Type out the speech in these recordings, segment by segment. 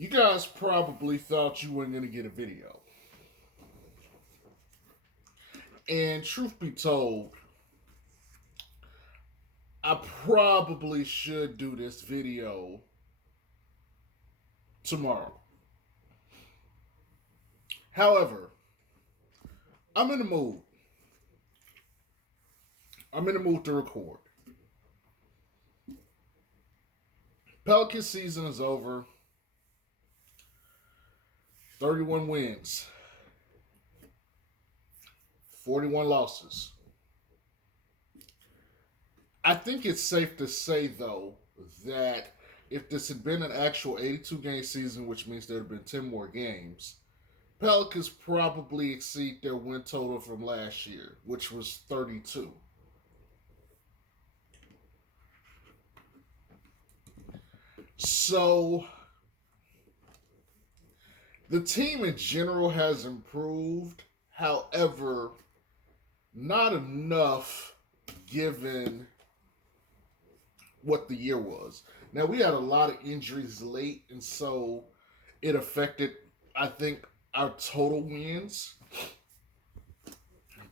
You guys probably thought you weren't going to get a video. And truth be told, I probably should do this video tomorrow. However, I'm in the mood. I'm in the mood to record. Pelican season is over. 31 wins. 41 losses. I think it's safe to say, though, that if this had been an actual 82-game season, which means there had been 10 more games, Pelicans probably exceed their win total from last year, which was 32. So, the team in general has improved. However, not enough given what the year was. Now, we had a lot of injuries late, and so it affected, I think, our total wins.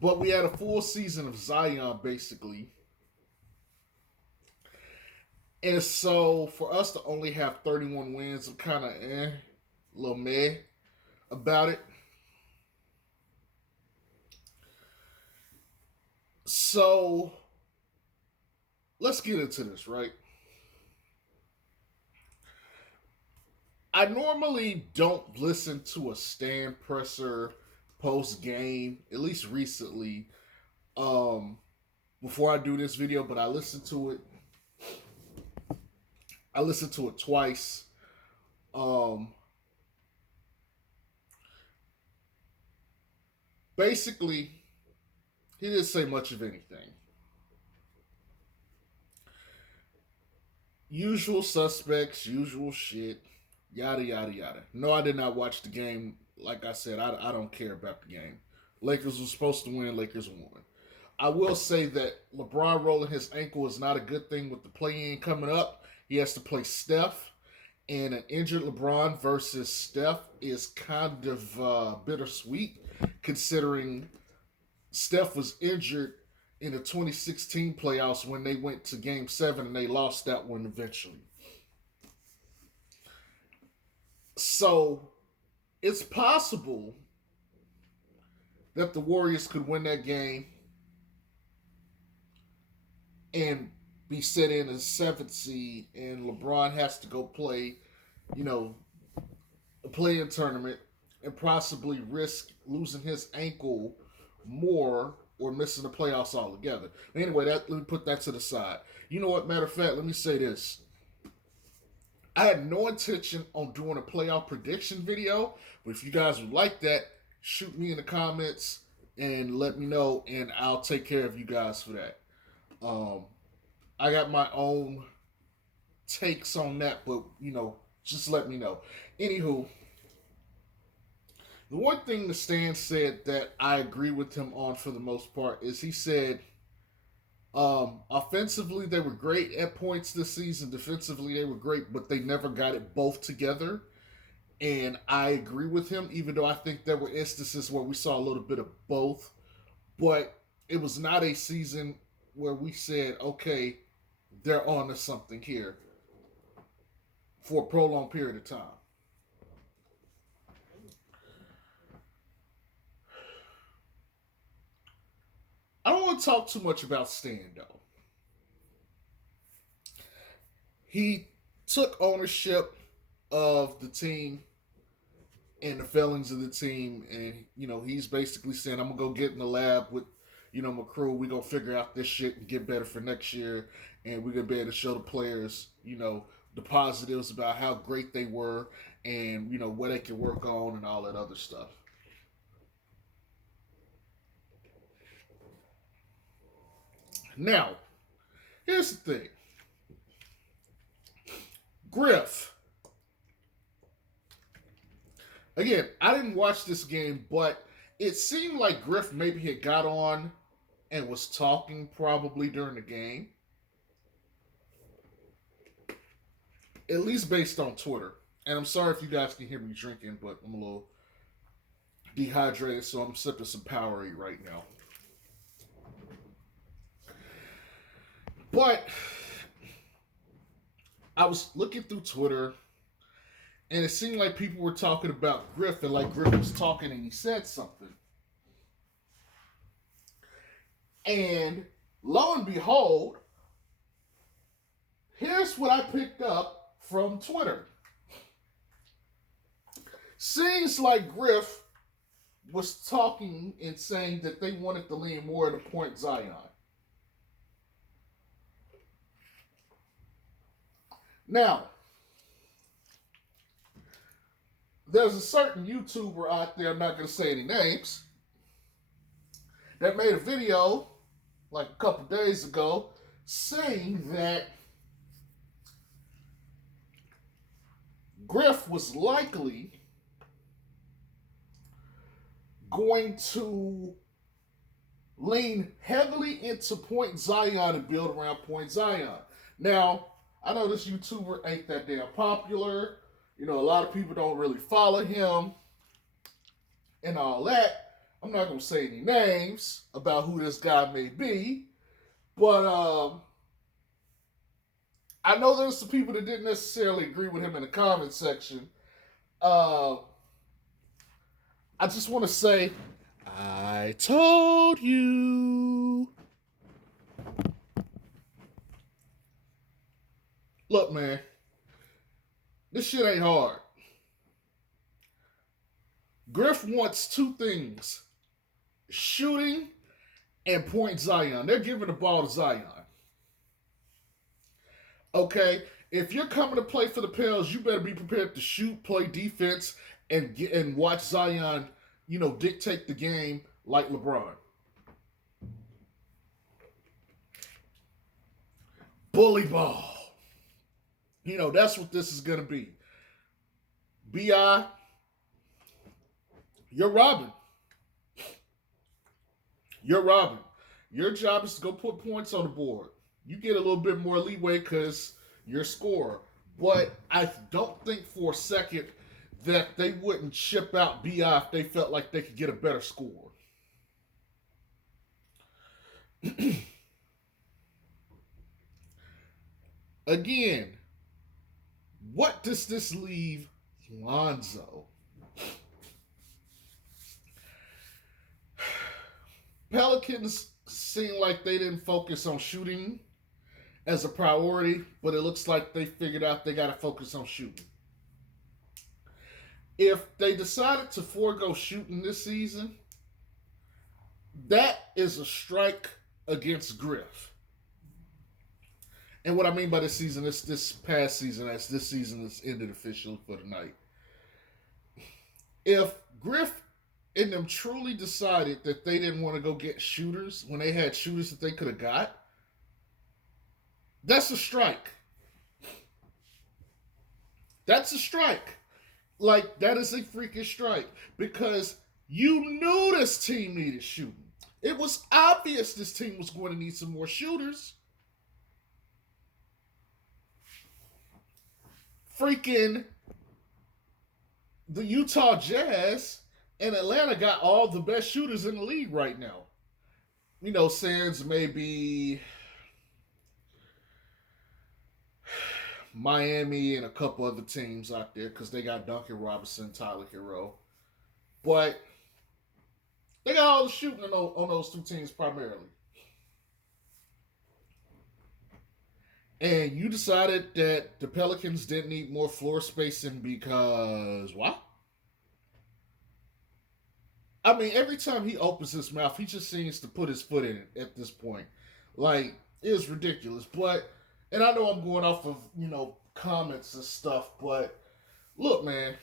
But we had a full season of Zion, basically. And so for us to only have 31 wins, I'm kind of a little meh about it. So let's get into this, right? I normally don't listen to a stand presser post game, at least recently, before I do this video, but I listened to it. I listened to it twice. Basically, he didn't say much of anything. Usual suspects, usual shit, yada, yada, yada. No, I did not watch the game. Like I said, I don't care about the game. Lakers were supposed to win, Lakers won. I will say that LeBron rolling his ankle is not a good thing with the play-in coming up. He has to play Steph, and an injured LeBron versus Steph is kind of bittersweet, considering Steph was injured in the 2016 playoffs when they went to Game 7 and they lost that one eventually. So it's possible that the Warriors could win that game and be set in as seventh seed, and LeBron has to go play, a play-in tournament and possibly risk losing his ankle more or missing the playoffs altogether. Anyway, let me put that to the side. You know what? Matter of fact, let me say this. I had no intention on doing a playoff prediction video, but if you guys would like that, shoot me in the comments and let me know, and I'll take care of you guys for that. I got my own takes on that, but just let me know. Anywho, the one thing the Stan said that I agree with him on for the most part is he said, offensively they were great at points this season. Defensively they were great, but they never got it both together. And I agree with him, even though I think there were instances where we saw a little bit of both. But it was not a season where we said, okay, they're on to something here for a prolonged period of time. I don't want to talk too much about Stan, though. He took ownership of the team and the failings of the team, and he's basically saying, I'm gonna go get in the lab with my crew. We're gonna figure out this shit and get better for next year, and we're gonna be able to show the players the positives about how great they were, and what they can work on and all that other stuff. Now, here's the thing. Griff. Again, I didn't watch this game, but it seemed like Griff maybe had got on and was talking probably during the game. At least based on Twitter. And I'm sorry if you guys can hear me drinking, but I'm a little dehydrated, so I'm sipping some Powerade right now. But I was looking through Twitter, and it seemed like people were talking about Griffin, like Griffin was talking and he said something. And lo and behold, here's what I picked up from Twitter. Seems like Griff was talking and saying that they wanted to lean more into Point Zion. Now, there's a certain YouTuber out there, I'm not going to say any names, that made a video like a couple days ago saying that Griff was likely going to lean heavily into Point Zion and build around Point Zion. Now, I know this YouTuber ain't that damn popular. You know, a lot of people don't really follow him and all that. I'm not going to say any names about who this guy may be, but I know there's some people that didn't necessarily agree with him in the comment section. I just want to say, I told you. Look, man, this shit ain't hard. Griff wants two things: shooting and Point Zion. They're giving the ball to Zion. Okay, if you're coming to play for the Pels, you better be prepared to shoot, play defense, and watch Zion, dictate the game like LeBron. Bully ball. That's what this is going to be. B.I., you're robbing. You're robbing. Your job is to go put points on the board. You get a little bit more leeway because you're a scorer. But I don't think for a second that they wouldn't ship out B.I. if they felt like they could get a better score. Again, what does this leave Lonzo? Pelicans seem like they didn't focus on shooting as a priority, but it looks like they figured out they got to focus on shooting. If they decided to forego shooting this season, that is a strike against Griff. And what I mean by this season is this past season, as this season is ended officially for tonight. If Griff and them truly decided that they didn't want to go get shooters when they had shooters that they could have got, that's a strike. That's a strike. Like, that is a freaking strike. Because you knew this team needed shooting. It was obvious this team was going to need some more shooters. Freaking the Utah Jazz and Atlanta got all the best shooters in the league right now. Sans maybe Miami and a couple other teams out there because they got Duncan Robinson, Tyler Hero. But they got all the shooting on those two teams primarily. And you decided that the Pelicans didn't need more floor spacing because what? I mean, every time he opens his mouth, he just seems to put his foot in it at this point. Like, it's ridiculous. But, and I know I'm going off of, comments and stuff, but look, man.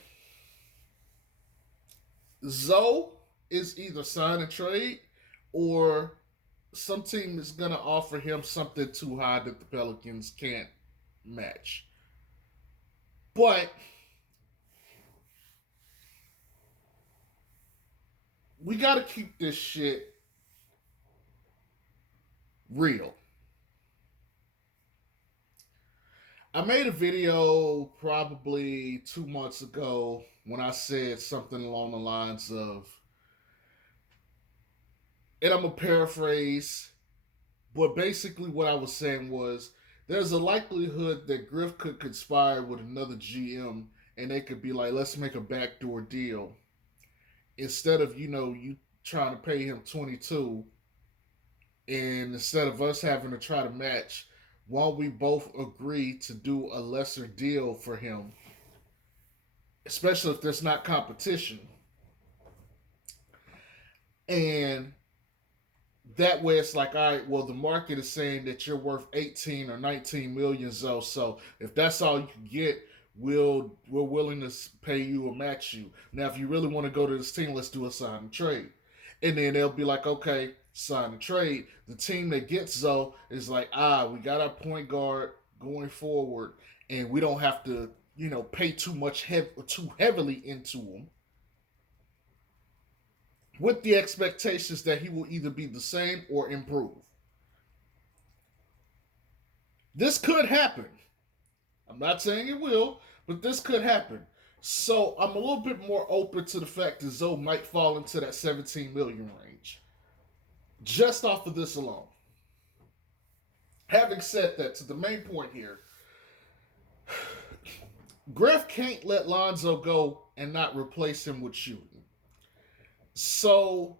Zoe is either sign and trade or some team is going to offer him something too high that the Pelicans can't match. But we got to keep this shit real. I made a video probably 2 months ago when I said something along the lines of, and I'm gonna paraphrase, but basically what I was saying was there's a likelihood that Griff could conspire with another GM and they could be like, let's make a backdoor deal. Instead of, you trying to pay him 22, and instead of us having to try to match, why don't we both agree to do a lesser deal for him, especially if there's not competition. And that way it's like, all right, well, the market is saying that you're worth 18 or 19 million, so if that's all you can get, we're willing to pay you or match you. Now if you really want to go to this team, let's do a sign and trade. And then they'll be like, okay, sign and trade. The team that gets Zoe is like, we got our point guard going forward, and we don't have to, pay too heavily into him, with the expectations that he will either be the same or improve. This could happen. I'm not saying it will, but this could happen. So I'm a little bit more open to the fact that Zoe might fall into that 17 million range, just off of this alone. Having said that, to the main point here, Griff can't let Lonzo go and not replace him with shooting. So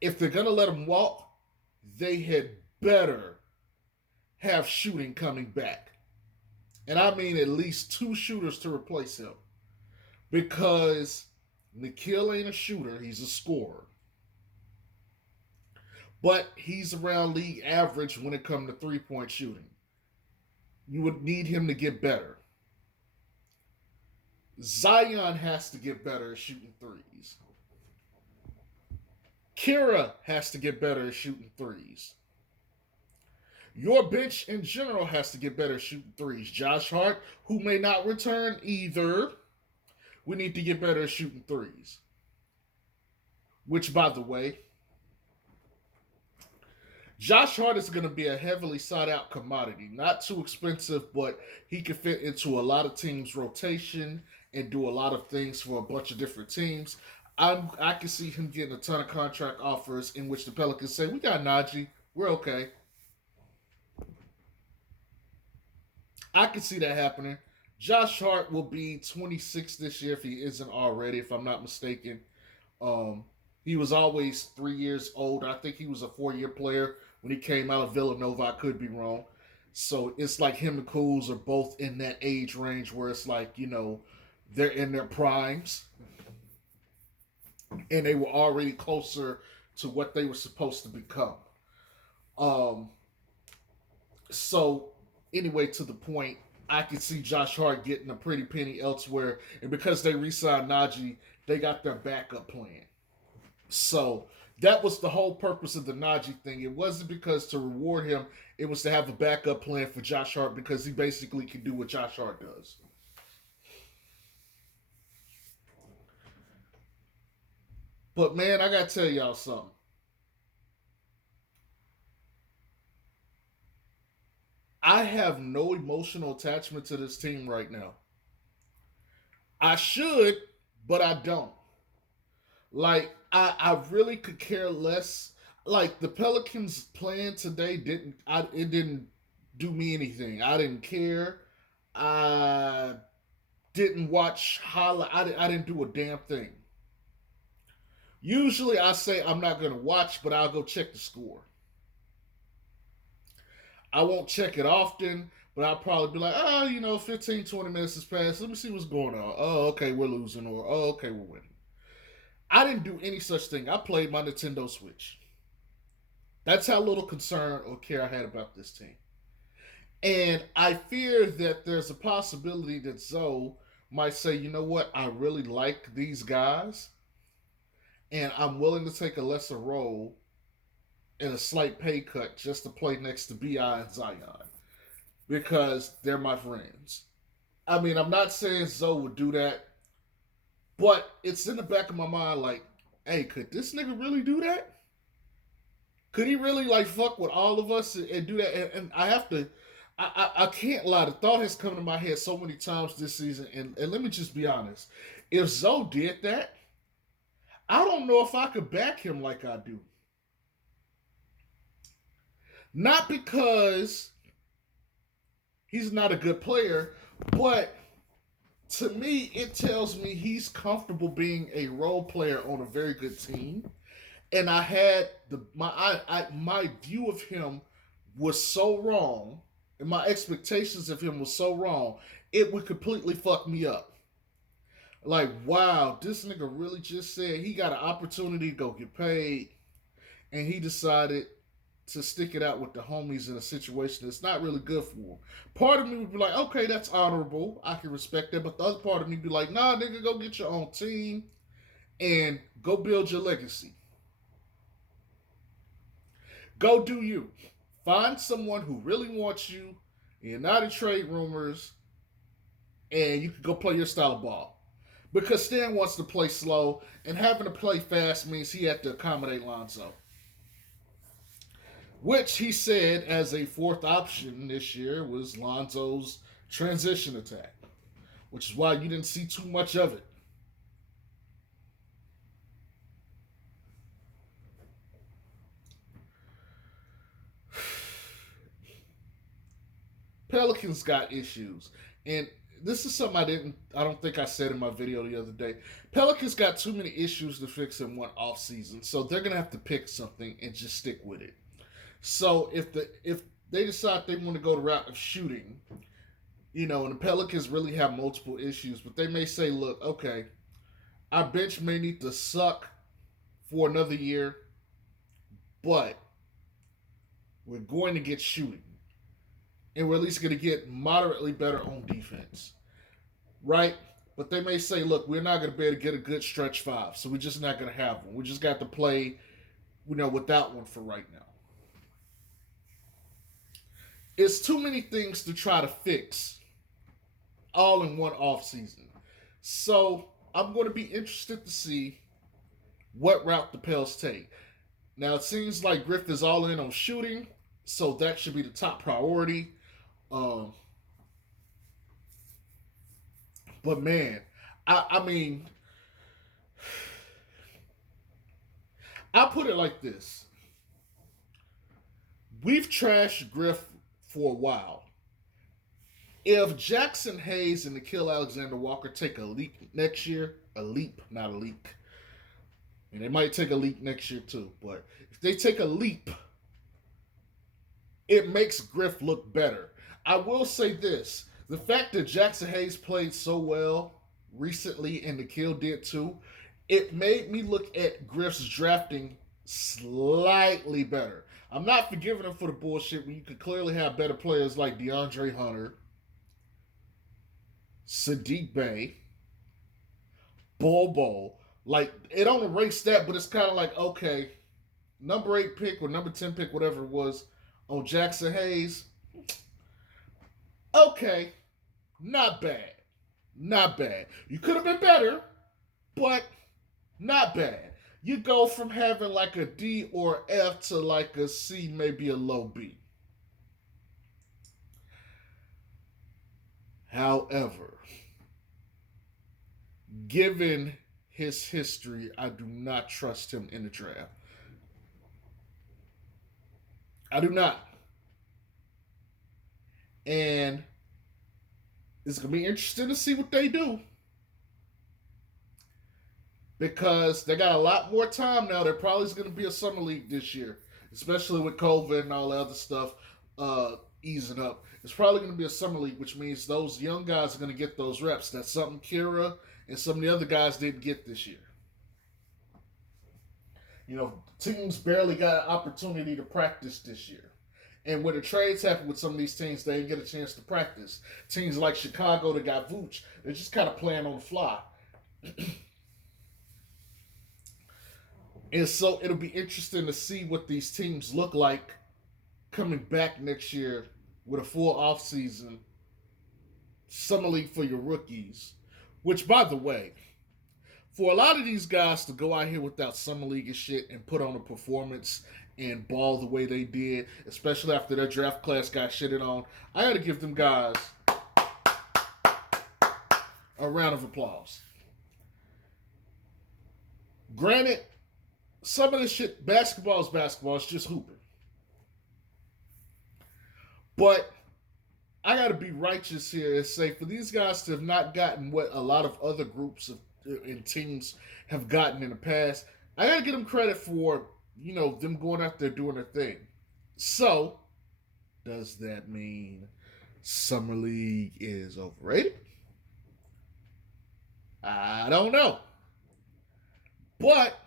if they're gonna let him walk, they had better have shooting coming back. And I mean at least two shooters to replace him. Because Nikhil ain't a shooter, he's a scorer. But he's around league average when it comes to 3-point shooting. You would need him to get better. Zion has to get better at shooting threes. Kira has to get better at shooting threes. Your bench in general has to get better at shooting threes. Josh Hart, who may not return either, we need to get better at shooting threes. Which, by the way, Josh Hart is going to be a heavily sought out commodity. Not too expensive, but he can fit into a lot of teams' rotation and do a lot of things for a bunch of different teams. I can see him getting a ton of contract offers in which the Pelicans say, we got Najee, we're okay. I can see that happening. Josh Hart will be 26 this year if he isn't already, if I'm not mistaken. He was always 3 years old. I think he was a 4-year player when he came out of Villanova. I could be wrong. So it's like him and Kuz are both in that age range where it's like, they're in their primes. And they were already closer to what they were supposed to become. So anyway, to the point, I could see Josh Hart getting a pretty penny elsewhere. And because they re-signed Najee, they got their backup plan. So that was the whole purpose of the Najee thing. It wasn't because to reward him. It was to have a backup plan for Josh Hart because he basically can do what Josh Hart does. But man, I gotta tell y'all something. I have no emotional attachment to this team right now. I should, but I don't. Like, I really could care less. Like the Pelicans playing today it didn't do me anything. I didn't care. I didn't watch highlight. I didn't do a damn thing. Usually I say I'm not gonna watch, but I'll go check the score. I won't check it often, but I'll probably be like, 15, 20 minutes has passed. Let me see what's going on. Oh, okay, we're losing, or oh, okay, we're winning. I didn't do any such thing. I played my Nintendo Switch. That's how little concern or care I had about this team. And I fear that there's a possibility that Zoe might say, you know what, I really like these guys, and I'm willing to take a lesser role and a slight pay cut just to play next to BI and Zion because they're my friends. I mean, I'm not saying Zoe would do that, but it's in the back of my mind like, hey, could this nigga really do that? Could he really like fuck with all of us and do that? And I have to, I can't lie. The thought has come to my head so many times this season. And let me just be honest. If Zoe did that, I don't know if I could back him like I do. Not because he's not a good player, but to me, it tells me he's comfortable being a role player on a very good team. And I had my view of him was so wrong, and my expectations of him was so wrong, it would completely fuck me up. Like, wow, this nigga really just said he got an opportunity to go get paid, and he decided to stick it out with the homies in a situation that's not really good for him. Part of me would be like, okay, that's honorable. I can respect that. But the other part of me would be like, nah, nigga, go get your own team and go build your legacy. Go do you. Find someone who really wants you. You're not in trade rumors, and you can go play your style of ball. Because Stan wants to play slow, and having to play fast means he had to accommodate Lonzo. Which he said as a fourth option this year was Lonzo's transition attack. Which is why you didn't see too much of it. Pelicans got issues. And this is something I don't think I said in my video the other day. Pelicans got too many issues to fix in one off season, so they're gonna have to pick something and just stick with it. So if they decide they want to go the route of shooting, and the Pelicans really have multiple issues, but they may say, look, okay, our bench may need to suck for another year, but we're going to get shooting. And we're at least going to get moderately better on defense. Right? But they may say, look, we're not going to be able to get a good stretch five, so we're just not going to have one. We just got to play, without one for right now. It's too many things to try to fix all in one off season. So I'm going to be interested to see what route the Pels take. Now it seems like Griff is all in on shooting, so that should be the top priority. But man, I mean, I put it like this. We've trashed Griff for a while. If Jackson Hayes and Nikhil Alexander Walker take a leap next year, a leap, not a leak, and they might take a leap next year too, but if they take a leap, it makes Griff look better. I will say this. The fact that Jackson Hayes played so well recently and Nikhil did too, it made me look at Griff's drafting slightly better. I'm not forgiving him for the bullshit when you could clearly have better players like DeAndre Hunter, Sadiq Bey, Bobo. Like, it don't erase that, but it's kind of like, okay, number 8 pick or number 10 pick, whatever it was, on Jackson Hayes. Okay, not bad. Not bad. You could have been better, but not bad. You go from having like a D or F to like a C, maybe a low B. However, given his history, I do not trust him in the draft. I do not. And it's going to be interesting to see what they do. Because they got a lot more time now. There probably is going to be a summer league this year. Especially with COVID and all the other stuff easing up. It's probably going to be a summer league, which means those young guys are going to get those reps. That's something Kira and some of the other guys didn't get this year. Teams barely got an opportunity to practice this year. And when the trades happen with some of these teams, they didn't get a chance to practice. Teams like Chicago that got Vooch, they're just kind of playing on the fly. And so it'll be interesting to see what these teams look like coming back next year with a full offseason. Summer league for your rookies. Which, by the way, for a lot of these guys to go out here without summer league and shit and put on a performance and ball the way they did, especially after their draft class got shitted on. I got to give them guys a round of applause. Granted, some of this shit, basketball is basketball, it's just hooping. But I got to be righteous here and say, for these guys to have not gotten what a lot of other groups and teams have gotten in the past, I got to give them credit for, them going out there doing their thing. So, does that mean Summer League is overrated? I don't know. But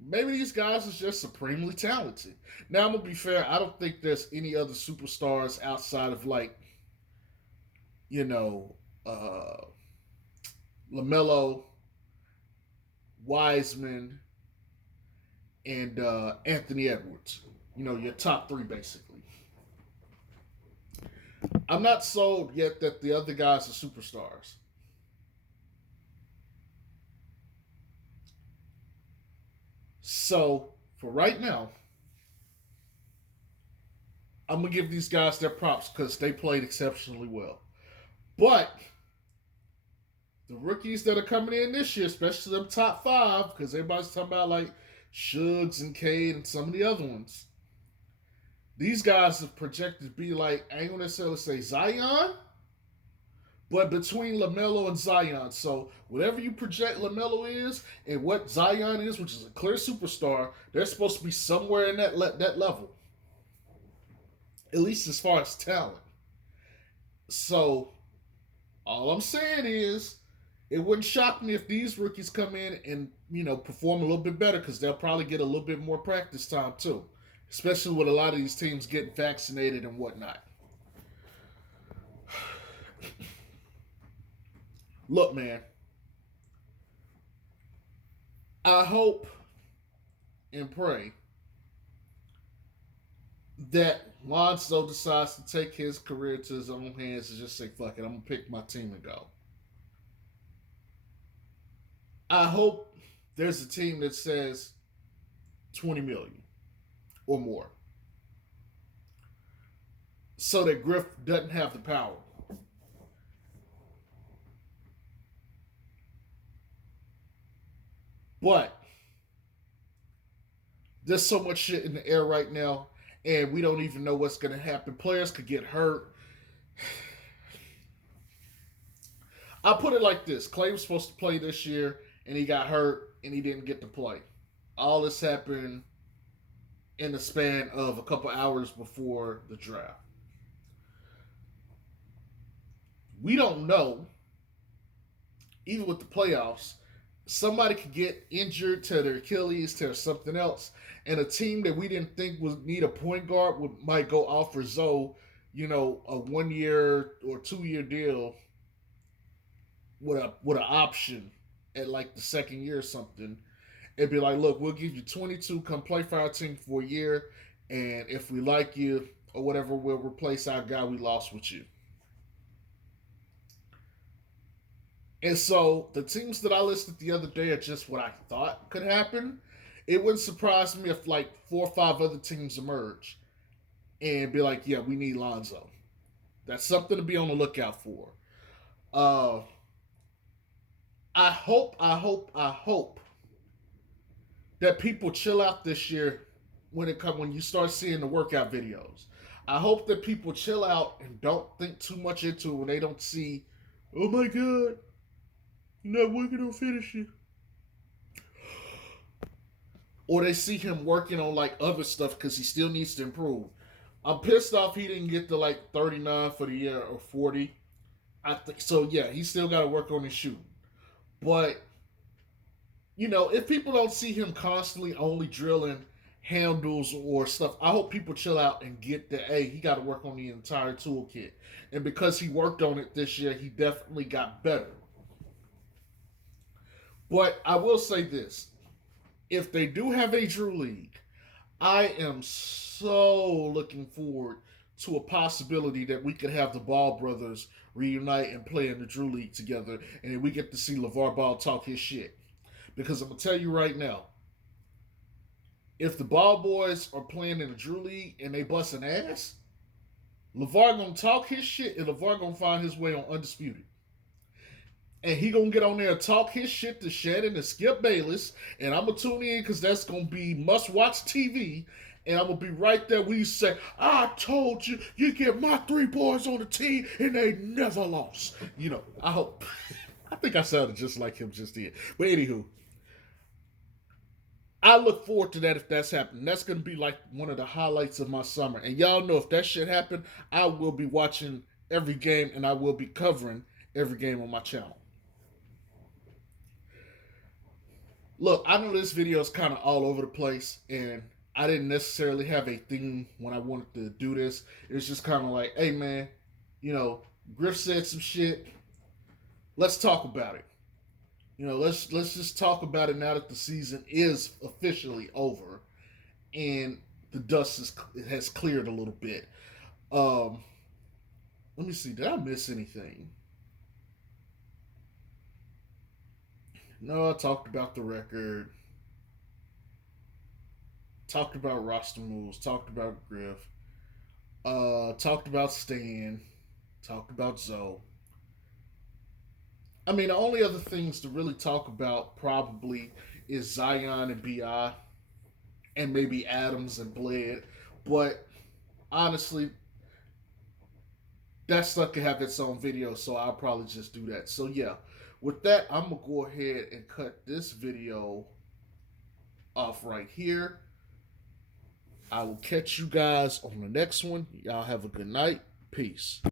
maybe these guys are just supremely talented. Now, I'm going to be fair. I don't think there's any other superstars outside of, LaMelo, Wiseman, and Anthony Edwards. Your top three, basically. I'm not sold yet that the other guys are superstars. So, for right now, I'm going to give these guys their props because they played exceptionally well. But the rookies that are coming in this year, especially them top five, because everybody's talking about like Suggs and Cade and some of the other ones, these guys are projected to be like, I ain't going to necessarily say Zion, but between LaMelo and Zion. So whatever you project LaMelo is and what Zion is, which is a clear superstar, they're supposed to be somewhere in that level. At least as far as talent. So all I'm saying is, it wouldn't shock me if these rookies come in and, perform a little bit better because they'll probably get a little bit more practice time too. Especially with a lot of these teams getting vaccinated and whatnot. Look, man. I hope and pray that Lonzo decides to take his career to his own hands and just say, fuck it, I'm going to pick my team and go. I hope there's a team that says 20 million or more so that Griff doesn't have the power. But there's so much shit in the air right now, and we don't even know what's going to happen. Players could get hurt. I'll put it like this. Clay was supposed to play this year, and he got hurt, and he didn't get to play. All this happened in the span of a couple hours before the draft. We don't know, even with the playoffs, somebody could get injured, tear their Achilles, tear something else, and a team that we didn't think would need a point guard might go offer Zoe, a 1 year or 2 year deal with an option at like the second year or something. It'd be like, look, we'll give you 22, come play for our team for a year, and if we like you or whatever, we'll replace our guy we lost with you. And so the teams that I listed the other day are just what I thought could happen. It wouldn't surprise me if like 4 or 5 other teams emerge and be like, yeah, we need Lonzo. That's something to be on the lookout for. I hope that people chill out this year when you start seeing the workout videos. I hope that people chill out and don't think too much into it when they don't see, oh my God, you're not working on finishing. Or they see him working on like other stuff because he still needs to improve. I'm pissed off he didn't get to like 39 for the year or 40. I think so. Yeah, he still got to work on his shooting. But if people don't see him constantly only drilling handles or stuff, I hope people chill out and get that. Hey, he got to work on the entire toolkit, and because he worked on it this year, he definitely got better. But I will say this: if they do have a Drew League, I am so looking forward to a possibility that we could have the Ball brothers reunite and play in the Drew League together, and then we get to see LeVar Ball talk his shit. Because I'm going to tell you right now, If the ball boys are playing in the Drew League and they busting ass, LeVar gonna talk his shit and LeVar gonna find his way on Undisputed. And he gonna get on there and talk his shit to Shannon and Skip Bayless, and I'm gonna tune in because that's gonna be must-watch TV. And I'm gonna be right there when you say, "I told you, you get my three boys on the team, and they never lost." You know, I hope. I think I sounded just like him just did. But anywho, I look forward to that if that's happening. That's gonna be like one of the highlights of my summer. And y'all know if that shit happen, I will be watching every game and I will be covering every game on my channel. Look, I know this video is kind of all over the place, and I didn't necessarily have a theme when I wanted to do this. It was just kind of like, hey man, you know, Griff said some shit. Let's talk about it. You know, let's just talk about it now that the season is officially over and the dust has cleared a little bit. Um, Let me see. Did I miss anything? No, I talked about the record. Talked about roster moves. Talked about Griff. Talked about Stan. Talked about Zoe. I mean, the only other things to really talk about probably is Zion and Bi, and maybe Adams and Bled. But honestly, that stuff can have its own video, so I'll probably just do that. So yeah, with that, I'm gonna go ahead and cut this video off right here. I will catch you guys on the next one. Y'all have a good night. Peace.